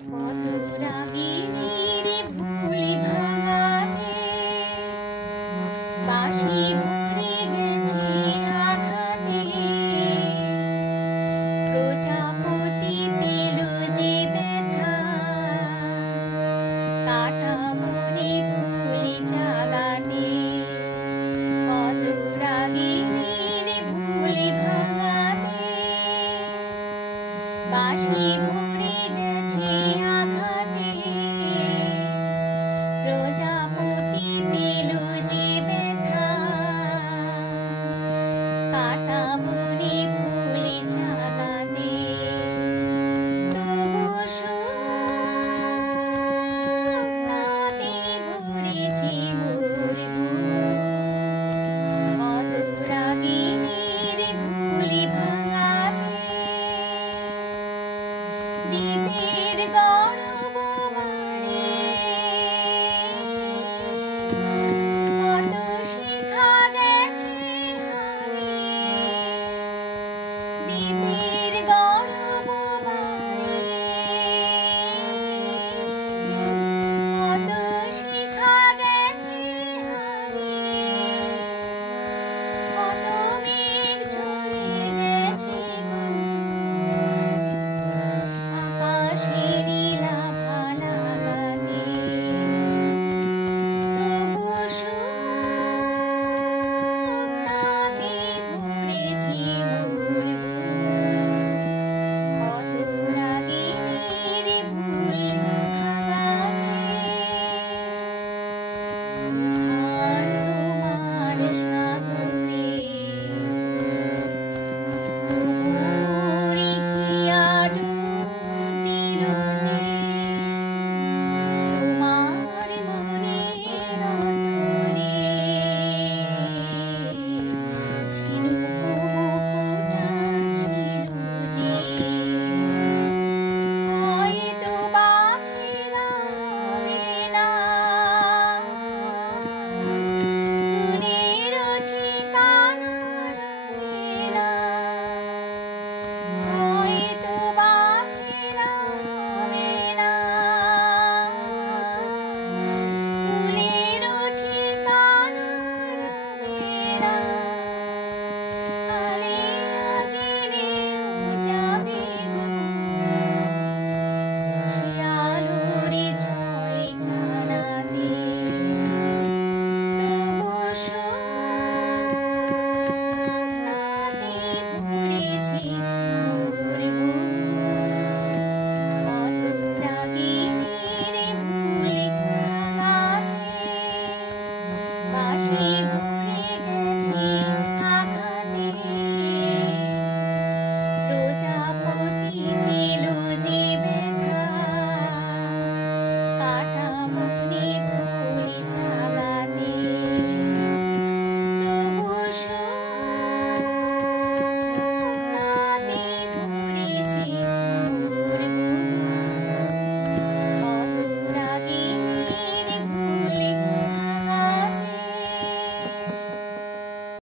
কত রাগিনীর ভুলি ভাঙাতে বাঁশি ভরে গেছে আঘাতে। প্রজাপতি পেল যে ব্যথা, কাটা মনে ভুলি জাগাতে। কত রাগিনীর ভুলি ভাঙাতে বাঁশি ভরে গেছে আঘাতে। প্রজাপতি পেল যে ব্যথা, কাটা মনে ভুলি জাগাতে। তবু সুখনাতে ভরেছে মোর বুক। কত রাগিনীর ভুলি ভাঙাতে দ্বীপের গড়